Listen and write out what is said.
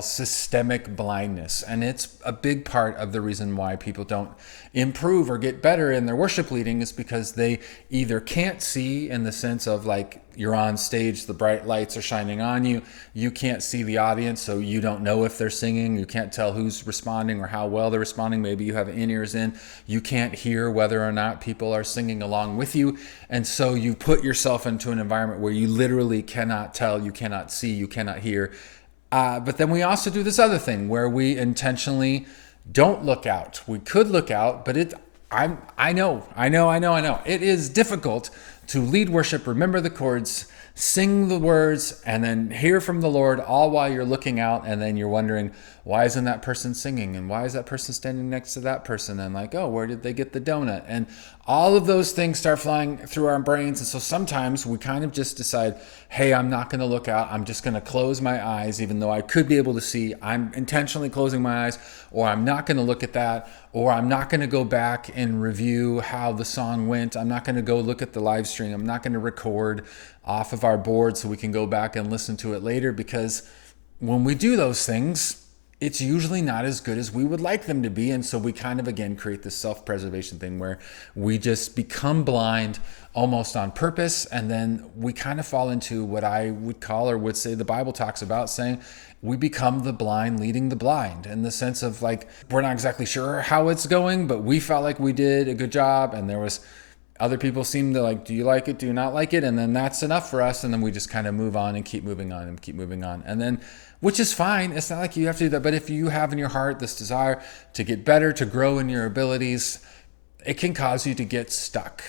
systemic blindness. And it's a big part of the reason why people don't improve or get better in their worship leading, is because they either can't see, in the sense of like, you're on stage, the bright lights are shining on you, you can't see the audience, so you don't know if they're singing, you can't tell who's responding or how well they're responding. Maybe you have in-ears in, you can't hear whether or not people are singing along with you, and so you put yourself into an environment where you literally cannot tell, you cannot see, you cannot hear. But then we also do this other thing where we intentionally don't look out. We could look out, but I know. It is difficult to lead worship, remember the chords, sing the words, and then hear from the Lord, all while you're looking out, and then you're wondering, why isn't that person singing? And why is that person standing next to that person? And like, oh, where did they get the donut? And all of those things start flying through our brains. And so sometimes we kind of just decide, hey, I'm not going to look out. I'm just going to close my eyes, even though I could be able to see. I'm intentionally closing my eyes, or I'm not going to look at that, or I'm not going to go back and review how the song went. I'm not going to go look at the live stream. I'm not going to record off of our board so we can go back and listen to it later, because when we do those things, it's usually not as good as we would like them to be. And so we kind of, again, create this self-preservation thing where we just become blind almost on purpose. And then we kind of fall into what I would call, or would say the Bible talks about, saying we become the blind leading the blind, in the sense of like, we're not exactly sure how it's going, but we felt like we did a good job. And there was other people seem to like, do you like it? Do you not like it? And then that's enough for us. And then we just kind of move on and keep moving on and keep moving on. And then, which is fine. It's not like you have to do that. But if you have in your heart this desire to get better, to grow in your abilities, it can cause you to get stuck.